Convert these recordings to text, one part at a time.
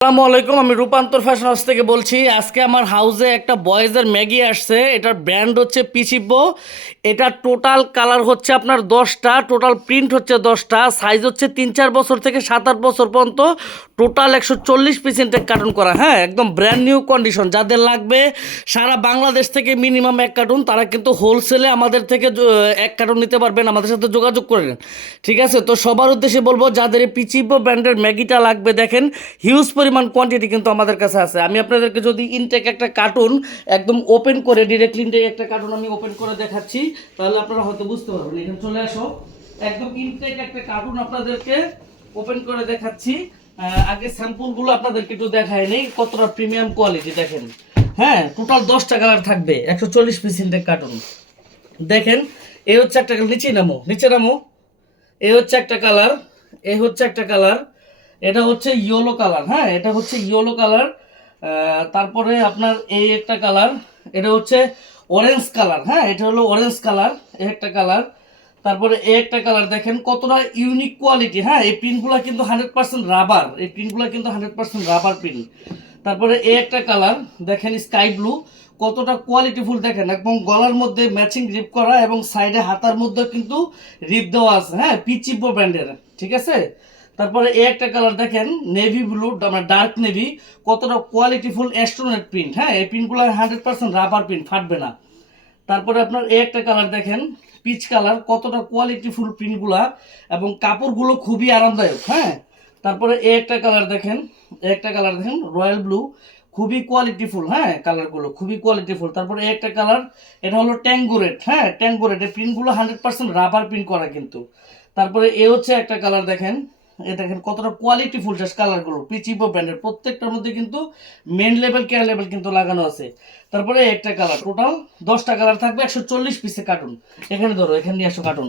আসসালামু আলাইকুম, আমি রূপান্তর ফ্যাশন হাউস থেকে বলছি। আজকে আমার হাউসে একটা বয়েজের ম্যাগি আসছে। এটার ব্র্যান্ড হচ্ছে পিচিব্বো। এটা টোটাল কালার হচ্ছে আপনার 10টা, টোটাল প্রিন্ট হচ্ছে 10টা, সাইজ হচ্ছে 3-4 বছর থেকে 7-8 বছর পর্যন্ত, টোটাল 140 পিস ইনটেক কার্টুন করা। হ্যাঁ, একদম ব্র্যান্ড নিউ কন্ডিশন। যাদের লাগবে সারা বাংলাদেশ থেকে মিনিমাম 1 কার্টুন, তারা কিন্তু হোলসেলে আমাদের থেকে 1 কার্টুন নিতে পারবেন, আমাদের সাথে যোগাযোগ করেন। ঠিক আছে, তো সবার উদ্দেশ্যে বলবো, যাদের এই পিচিব্বো ব্র্যান্ডের ম্যাগিটা লাগবে, দেখেন হিউজ পরিমাণ কোয়ান্টিটি কিন্তু আমাদের কাছে আছে। আমি আপনাদেরকে যদি ইনটেক একটা কার্টুন একদম ওপেন করে, ডিরেক্টলি ইনটেক একটা কার্টুন আমি ওপেন করে দেখাচ্ছি, তাহলে আপনারা হয়তো বুঝতে পারবেন। এখানে চলে আসো, একদম ইনটেক একটা কার্টুন আপনাদেরকে ওপেন করে দেখাচ্ছি। আগে স্যাম্পলগুলো আপনাদেরকে একটু দেখায় নেই, কতটা প্রিমিয়াম কোয়ালিটি দেখেন। হ্যাঁ, টোটাল 10টা কালার থাকবে, 140 পিস ইনটেক কার্টুন। দেখেন, এই হচ্ছে একটা কালার, নিচে নামো, নিচে নামো। এই হচ্ছে একটা কালার, এই হচ্ছে একটা কালার, এটা হচ্ছে ইয়েলো কালার। হ্যাঁ, এটা হচ্ছে ইয়েলো কালার। তারপরে আপনার এই একটা কালার, এটা হচ্ছে অরেঞ্জ কালার। হ্যাঁ, এটা হলো অরেঞ্জ কালার, এই একটা কালার। তারপরে এই একটা কালার, দেখেন কতটা ইউনিক কোয়ালিটি। হ্যাঁ, এই প্রিন্টগুলো কিন্তু 100% রাবার, এই প্রিন্টগুলো কিন্তু 100% রাবার প্রিন্ট। তারপরে এই একটা কালার, দেখেন স্কাই ব্লু, কতটা কোয়ালিটিফুল দেখেন, একদম গলার মধ্যে ম্যাচিং রিপ করা এবং সাইডে হাতার মধ্যে কিন্তু রিপ দেওয়া আছে। হ্যাঁ, পিচিব্বো ব্র্যান্ডের, ঠিক আছে। তারপরে এই একটা কালার দেখেন, নেভি ব্লু, মানে ডার্ক নেভি, কতটা কোয়ালিটিফুল অ্যাস্ট্রোনেট প্রিন্ট। হ্যাঁ, এই প্রিন্টগুলো 100% রাবার প্রিন্ট, ফাটবে না। তারপরে আপনার এই একটা কালার দেখেন, পিচ কালার, কতটা কোয়ালিটিফুল প্রিন্টগুলা এবং কাপড়গুলো খুবই আরামদায়ক। হ্যাঁ, তারপরে এই একটা কালার দেখেন, এই একটা কালার দেখেন রয়্যাল ব্লু, খুবই কোয়ালিটিফুল। হ্যাঁ, কালারগুলো খুবই কোয়ালিটিফুল। তারপরে এই একটা কালার, এটা হলো ট্যাঙ্গোরেট। হ্যাঁ, ট্যাঙ্গোরেট, এই প্রিন্টগুলো 100% রাবার প্রিন্ট করা কিন্তু। তারপরে এ হচ্ছে একটা কালার দেখেন, এ দেখেন কতটা কোয়ালিটিফুল জাস্ট কালারগুলো, পিচিব্বো ব্র্যান্ডের, প্রত্যেকটার মধ্যে কিন্তু মেন লেভেল কেয়ার লেভেল কিন্তু লাগানো আছে। তারপরে একটা কালার, টোটাল 10টা কালার থাকবে, 140 পিসে কার্টুন। এখানে ধরো, এখানে নিয়ে আসো কার্টুন,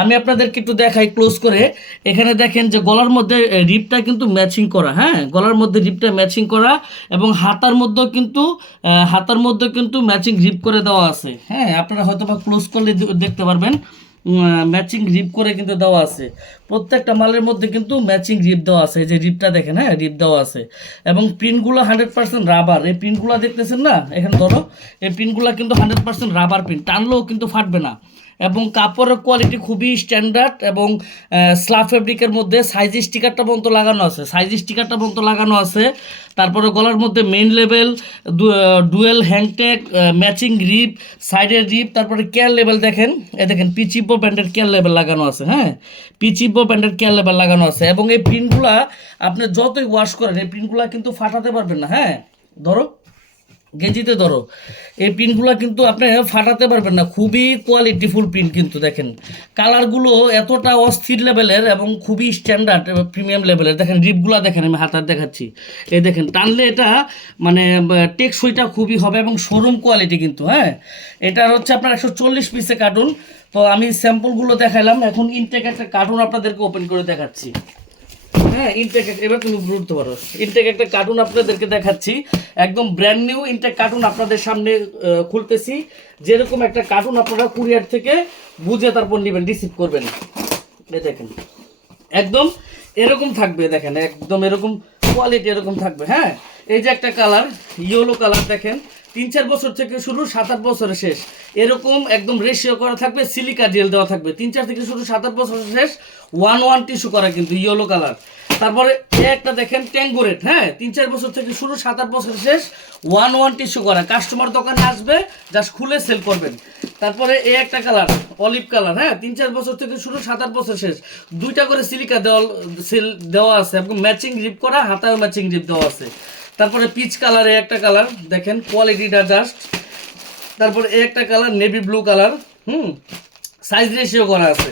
আমি আপনাদেরকে একটু দেখাই ক্লোজ করে। এখানে দেখেন যে গলার মধ্যে রিপটা কিন্তু ম্যাচিং করা। হ্যাঁ, গলার মধ্যে রিপটা ম্যাচিং করা এবং হাতার মধ্যেও কিন্তু ম্যাচিং রিপ করে দেওয়া আছে। হ্যাঁ, আপনারা হয়তো বা ক্লোজ করলে দেখতে পারবেন, ম্যাচিং রিপ করে কিন্তু দেওয়া আছে। প্রত্যেকটা মালের মধ্যে কিন্তু ম্যাচিং রিপ দেওয়া আছে, এই যে রিপটা দেখেন। হ্যাঁ, রিপ দেওয়া আছে এবং প্রিন্টগুলো 100% রাবার। এই প্রিন্টগুলো দেখতেছেন না, এখানে ধরো, এই প্রিন্টগুলো কিন্তু 100% রাবার প্রিন্ট, টানলেও কিন্তু ফাটবে না। এবং কাপড়ের কোয়ালিটি খুবই স্ট্যান্ডার্ড এবং স্লাব ফেব্রিকের মধ্যে সাইজ স্টিকারটা পর্যন্ত লাগানো আছে, সাইজ স্টিকারটা পর্যন্ত লাগানো আছে। তারপরে গলার মধ্যে মেইন লেভেল, ডুয়েল হ্যাংটেক, ম্যাচিং রিপ, সাইডের রিপ, তারপরে কেয়ার লেভেল দেখেন, এ দেখেন পিচিব্বো ব্র্যান্ডের কেয়ার লেভেল লাগানো আছে। হ্যাঁ, পিচিব্বো ব্র্যান্ডের কেয়ার লেভেল লাগানো আছে এবং এই প্রিন্টগুলা আপনি যতই ওয়াশ করেন, এই প্রিন্টগুলা কিন্তু ফাটাতে পারবেন না। হ্যাঁ, ধরো, গেঞ্জিতে ধরো, এই প্রিন্টগুলো কিন্তু আপনি ফাটাতে পারবেন না, খুবই কোয়ালিটিফুল প্রিন্ট কিন্তু। দেখেন কালারগুলো এতটা অস্থির লেভেলের এবং খুবই স্ট্যান্ডার্ড প্রিমিয়াম লেভেলের। দেখেন রিপগুলো দেখেন, আমি হাতার দেখাচ্ছি, এই দেখেন টানলে এটা মানে টেকসইটা খুবই হবে এবং শোরুম কোয়ালিটি কিন্তু। হ্যাঁ, এটা হচ্ছে আপনার 140 পিসে কার্টুন। তো আমি স্যাম্পলগুলো দেখাইলাম, এখন ইনটেক একটা কার্টুন আপনাদেরকে ওপেন করে দেখাচ্ছি। হ্যাঁ, ইনটেক, এবার তুমি বুঝতে পারো, ইনটেক একটা কার্টুন আপনাদেরকে দেখাচ্ছি, একদম ব্র্যান্ড নিউ ইনটেক কার্টুন আপনাদের সামনে খুলতেছি। যেরকম একটা কার্টুন আপনারা কুরিয়ার থেকে বুঝে তারপর নেবেন, রিসিভ করবেন। এই দেখেন, একদম এরকম থাকবে, দেখেন একদম এরকম কোয়ালিটি এরকম থাকবে। হ্যাঁ, এই যে একটা কালার, ইয়েলো কালার, দেখেন 3-4 বছর থেকে শুরু, 7-8 বছরের শেষ, এরকম একদম রেশিও করা থাকবে, সিলিকা জেল দেওয়া থাকবে। 3-4 থেকে শুরু, 7-8 বছরের শেষ, 1-1 টিস্যু করা কিন্তু, ইয়েলো কালার। তারপরে একটা দেখেন ট্যাঙ্গোরেট। হ্যাঁ, 3-4 বছর থেকে শুরু, 7-8 বছর শেষ, 1-1 টিস্যু করা, কাস্টমার দোকানে আসবে জাস্ট খুলে সেল করবেন। তারপরে এই একটা কালার, অলিভ কালার। হ্যাঁ, 3-4 বছর থেকে শুরু, 7-8 বছর শেষ, 2টা করে সিলিকা সেল দেওয়া আছে এবং ম্যাচিং রিপ করা, হাতায় ম্যাচিং রিপ দেওয়া আছে। তারপরে পিচ কালারে একটা কালার, দেখেন কোয়ালিটিটা জাস্ট। তারপরে এই একটা colour navy blue colour, size ratio করা আছে।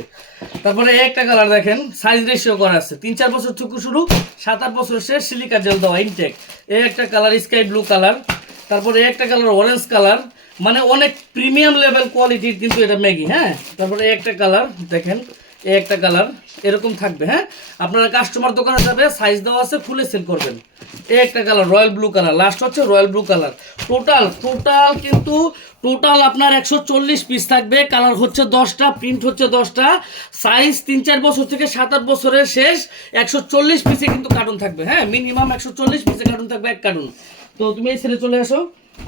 তারপরে এই একটা কালার দেখেন, সাইজ রেশিও করা আছে, 3-4 বছর থেকে শুরু, 7-8 বছর শেষ, সিলিকা জেল দেওয়া ইনটেক। এই একটা কালার স্কাই ব্লু কালার। তারপরে এই একটা কালার অরেঞ্জ কালার, মানে অনেক প্রিমিয়াম লেভেল কোয়ালিটির কিন্তু এটা ম্যাগি। হ্যাঁ, তারপরে এই একটা কালার দেখেন, এই একটা কালার এরকম থাকবে। হ্যাঁ, আপনারা কাস্টমার দোকানে যাবে, সাইজ দেওয়া আছে, খুলে সেল করবেন। এই একটা colour royal blue colour, last হচ্ছে রয়্যাল ব্লু কালার। টোটাল কিন্তু আপনার 140 পিস থাকবে। কালার হচ্ছে 10টা, প্রিন্ট হচ্ছে 10টা, সাইজ 3-4 বছর থেকে 7-8 বছরের শেষ। 140 পিসে কিন্তু কার্টুন থাকবে, হ্যাঁ মিনিমাম 140 পিসে কার্টুন থাকবে, এক কার্টুন। তো তুমি এই ছেড়ে চলে আসো,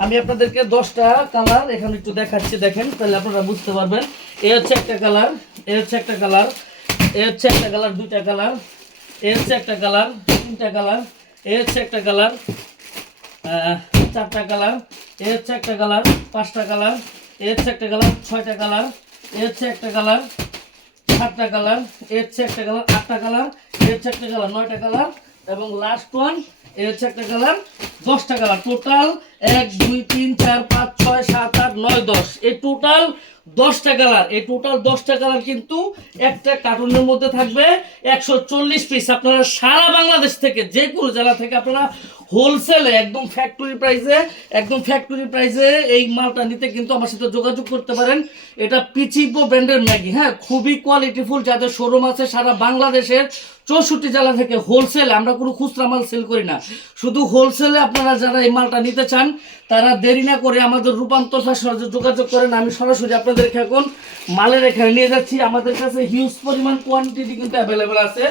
আমি আপনাদেরকে 10টা কালার এখানে একটু দেখাচ্ছি, দেখেন তাহলে আপনারা বুঝতে পারবেন। এ হচ্ছে একটা কালার, এ হচ্ছে একটা কালার, এ হচ্ছে একটা কালার, দুইটা কালার, এ হচ্ছে একটা কালার, তিনটা কালার, এ হচ্ছে একটা কালার, চারটা কালার, এ হচ্ছে একটা কালার, পাঁচটা কালার, এ হচ্ছে একটা কালার, ছয়টা কালার, এ হচ্ছে একটা কালার, সাতটা কালার, এ হচ্ছে একটা কালার, আটটা কালার, এ হচ্ছে একটা কালার, 9টা কালার, এবং লাস্ট ওয়ান এ হচ্ছে একটা কালার, 10টা কালার। টোটাল 1 2 3 4 5 6 7 8 9 10, এই টোটাল 10টা কালার। এই টোটাল 10টা কালার কিন্তু একটা কার্টুনের মধ্যে থাকবে 140 পিস। আপনারা সারা বাংলাদেশ থেকে, যে কোনো জেলা থেকে আপনারা হোলসেলে একদম ফ্যাক্টরি প্রাইসে এই মালটা নিতে কিন্তু আমার সাথে যোগাযোগ করতে পারেন। এটা পিচিপো ব্র্যান্ডের ম্যাগি, হ্যাঁ খুবই কোয়ালিটিফুল, যাদের শোরুম আছে সারা বাংলাদেশের 64 জেলা থেকে হোলসেলে। আমরা কোনো খুচরা মাল সেল করি না, শুধু হোলসেলে। আপনারা যারা এই মালটা নিতে চান তারা দেরি না করে আমাদের রূপান্তর ফ্যাশনে যোগাযোগ করেন। আমি সরাসরি আপনাদেরকে এখন মালের এখানে নিয়ে যাচ্ছি। আমাদের কাছে হিউজ পরিমাণ কোয়ান্টিটি কিন্তু অ্যাভেলেবেল আছে,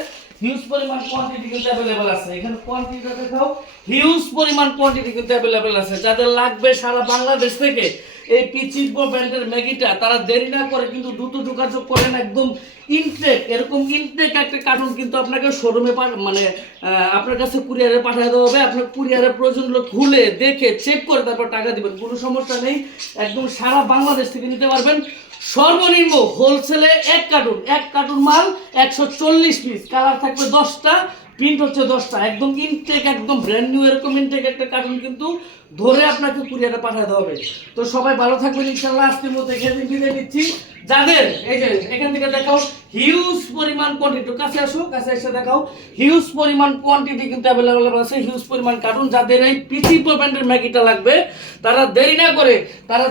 হিউজ পরিমাণ কোয়ান্টিটি কিন্তু অ্যাভেলেবেল আছে। এখানে কোয়ান্টিটিটা দেখাও, হিউজ পরিমাণ কোয়ান্টিটি কিন্তু অ্যাভেলেবেল আছে। যাদের লাগবে সারা বাংলাদেশ থেকে এই পিচিপো ব্র্যান্ডের ম্যাগিটা, তারা দেরি না করে কিন্তু দ্রুত যোগাযোগ করেন। একদম ইনটেক, এরকম ইনটেক একটা কার্টুন কিন্তু আপনাকে শোরুমে মানে আপনার কাছে কুরিয়ারে পাঠিয়ে দেওয়া হবে। আপনার কুরিয়ারের প্রয়োজন হলো খুলে দেখে চেক করে তারপর টাকা দিবেন, কোনো সমস্যা নেই। একদম সারা বাংলাদেশ থেকে নিতে পারবেন। সর্বনিম্ন হোলসেলে এক কার্টুন মাল 140 পিস, কালার থাকবে 10টা, প্রিন্ট হচ্ছে 10টা, একদম ইনটেক, একদম ব্র্যান্ড নিউ এরকম ইনটেক একটা কার্টুন কিন্তু ধরে আপনাকে কুরিয়ারে পাঠাতে হবে। তো সবাই ভালো থাকবেন ইনশাআল্লাহ। আজকের মতো এখানে বিদায় নিচ্ছি। যাদের এই যে এখান থেকে দেখাও হিউজ পরিমাণ কোয়ান্টিটি, কাছে আসো, কাছে এসে দেখাও, হিউজ পরিমাণ কোয়ান্টিটি কিন্তু অ্যাভেলেবল আছে, হিউজ পরিমাণ কার্টুন। যাদের এই পিচিপো ব্র্যান্ডের ম্যাগিটা লাগবে তারা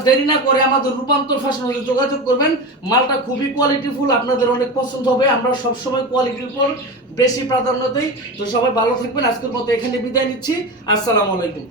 দেরি না করে আমাদের রূপান্তর ফ্যাশনে যোগাযোগ করবেন। মালটা খুবই কোয়ালিটিফুল, আপনাদের অনেক পছন্দ হবে। আমরা সবসময় কোয়ালিটির উপর বেশি প্রাধান্য দিই। তো সবাই ভালো থাকবেন। আজকের মতো এখানে বিদায় নিচ্ছি। আসসালামু আলাইকুম।